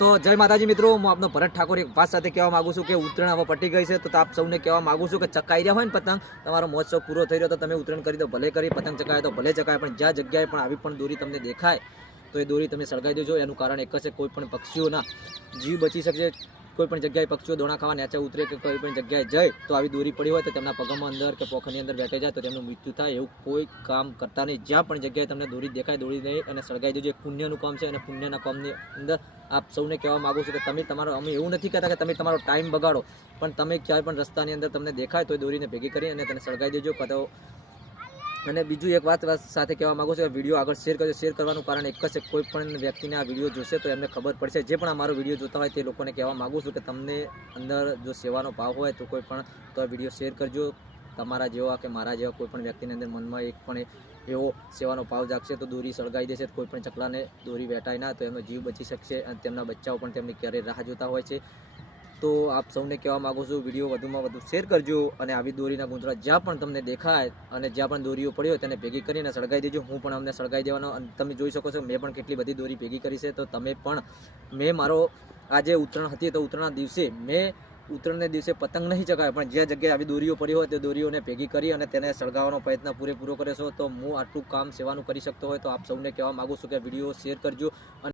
તો જય માતાજી મિત્રો, હું આપનો ભરત ઠાકોર એક વાત સાથે કહેવા માંગુ છું કે ઉત્તરાયણ હવે પટી ગઈ છે. તો આપ સૌને કહેવા માંગુ છું કે ચકાઈ રહ્યા હોય ને પતંગ, તમારો મહોત્સવ પૂરો થઈ રહ્યો તો તમે ઉત્તરાયણ કરી દો ભલે કરી, પતંગ ચકાય તો ભલે ચકાય, પણ જ્યાં જગ્યાએ પણ આવી પણ દોરી તમને દેખાય તો એ દોરી તમે સળગાવી દેજો. એનું કારણ એક જ છે, કોઈ પણ પક્ષીઓના જીવ બચી શકશે. કોઈ પણ જગ્યાએ પક્ષીઓ દોણા ખાવા નેચે ઉતરે કે કોઈ પણ જગ્યાએ જાય તો આવી દોરી પડી હોય તો તેમના પગમાં અંદર કે પોખરની અંદર બેઠી જાય તો તેમનું મૃત્યુ થાય. એવું કોઈ કામ કરતા નહીં. જ્યાં પણ જગ્યાએ તમને દોરી દેખાય દોરી નહીં અને સળગાવી દેજો. એક પુણ્યનું કામ છે અને પુણ્યના કામની અંદર આપ સૌને કહેવા માગું છું કે તમે તમારો, અમે એવું નથી કહેતા કે તમે તમારો ટાઈમ બગાડો, પણ તમે ક્યાંય પણ રસ્તાની અંદર તમને દેખાય તો એ દોરીને ભેગી કરી અને તેને સળગાવી દેજો. કદાચ અને બીજું એક વાત સાથે કહેવા માગું છું કે વિડીયો આગળ શેર કરજો. શેર કરવાનું કારણ એક જ છે, કોઈ પણ વ્યક્તિને આ વિડીયો જોશે તો એમને ખબર પડશે. જે પણ અમારો વિડીયો જોતા હોય તે લોકોને કહેવા માગું છું કે તમને અંદર જો સેવાનો ભાવ હોય તો કોઈ પણ તો આ વિડીયો શેર કરજો. તમારા જેવા કે મારા જેવા કોઈ પણ વ્યક્તિની અંદર મનમાં એક પણ એવો સેવાનો ભાવ જાગશે તો દોરી સળગાવી દેશે. કોઈ પણ ચકલાને દોરી વેટાય ના તો એમનો જીવ બચી શકશે અને તેમના બચ્ચાઓ પણ તેમની ક્યારેય રાહ જોતા હોય છે. તો આપ સૌને કહેવા માગું છું વિડીયો વધુમાં વધુ શેર કરજો અને આવી દોરીના ગુંતરા જ્યાં પણ તમને દેખાય અને જ્યાં પણ દોરીઓ પડી હોય તેને ભેગી કરીને સળગાવી દેજો. હું પણ અમને સળગાવી દેવાનો અને તમે જોઈ શકો છો મેં પણ કેટલી બધી દોરી ભેગી કરી છે. તો તમે પણ, મેં મારો આજે ઉત્તરાયણ હતી તો ઉત્તરાયણના દિવસે મેં ઉત્તરાયણના દિવસે પતંગ નહીં ચગાવ્યો, પણ જ્યાં જગ્યાએ આવી દોરીઓ પડી હોય તે દોરીઓને ભેગી કરી અને તેને સળગાવવાનો પ્રયત્ન પૂરેપૂરો કર્યો છો. તો હું આટલું કામ સેવાનું કરી શકતો હોય તો આપ સૌને કહેવા માગું છું કે વિડીયો શેર કરજો.